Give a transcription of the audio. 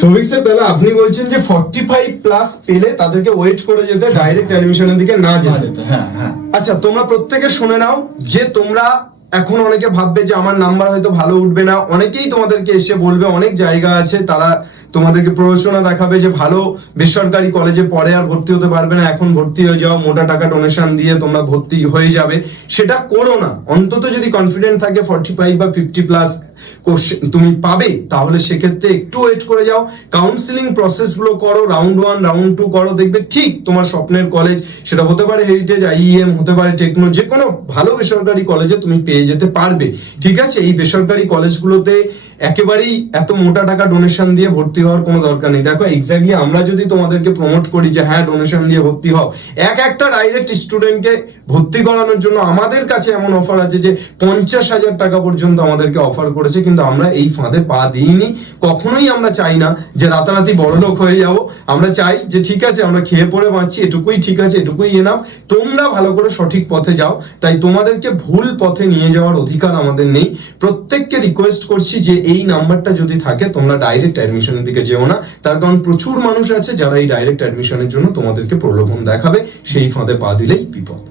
Souvik sir, তাহলে আপনি বলছেন যে 45+ পেলে তাদেরকে ওয়েট করে যেতে, ডাইরেক্ট অ্যাডমিশনের দিকে না যেতে। হ্যাঁ। আচ্ছা, তোমরা প্রত্যেকে শুনে নাও যে তোমরা এখন অনেকে ভাববে যে আমার নাম্বার হয়তো ভালো উঠবে না, অনেকেই তোমাদেরকে এসে বলবে, অনেক জায়গা আছে তারা তোমাদেরকে প্ররোচনা দেখাবে যে ভালো বেসরকারি কলেজে পরে আর ভর্তি হতে পারবে না, এখন ভর্তি হয়ে যাও, মোটা টাকা ডোনেশন দিয়ে তোমরা ভর্তি হয়ে যাবে। সেটা করো না। অন্তত যদি কনফিডেন্ট থাকে 45 বা 50+ তুমি পাবে, তাহলে সেক্ষেত্রে একটু ওয়েট করে যাও, কাউন্সিলিং প্রসেস গুলো করো, রাউন্ড 1 রাউন্ড 2 করো, দেখবে ঠিক তোমার স্বপ্নের কলেজ, সেটা হতে পারে হেরিটেজ, IEM, হতে পারে টেকনো, যে কোনো ভালো বেসরকারি কলেজে তুমি পেয়ে যেতে পারবে। ঠিক আছে, এই বেসরকারি কলেজগুলোতে একেবারেই এত মোটা টাকা ডোনেশন দিয়ে ভর্তি হওয়ার কোনো দরকার নেই। দেখো, এক্স্যাক্টলি আমরা যদি তোমাদেরকে প্রমোট করি যে হ্যাঁ ডোনেশন দিয়ে ভর্তি হও, একটা ডাইরেক্ট স্টুডেন্টকে ভর্তি করানোর জন্য আমাদের কাছে এমন অফার আছে যে 50,000 টাকা পর্যন্ত আমাদেরকে অফার করেছে, কিন্তু আমরা এই ফাঁদে পা দিইনি। কখনোই আমরা চাই না যে রাতারাতি বড়লোক হয়ে যাব। আমরা চাই যে ঠিক আছে, আমরা খেয়ে পড়ে বাঁচছি, এটুকুই ঠিক আছে, এটুকুই এনাফ। তোমরা ভালো করে সঠিক পথে যাও, তাই তোমাদেরকে ভুল পথে নিয়ে যাওয়ার অধিকার আমাদের নেই। প্রত্যেককে রিকোয়েস্ট করছি যে এই নাম্বারটা যদি থাকে তোমরা ডাইরেক্ট অ্যাডমিশনের দিকে যেও না, তার কারণ প্রচুর মানুষ আছে যারা এই ডাইরেক্ট অ্যাডমিশনের জন্য তোমাদেরকে প্রলোভন দেখাবে, সেই ফাঁদে পা দিলেই বিপদ।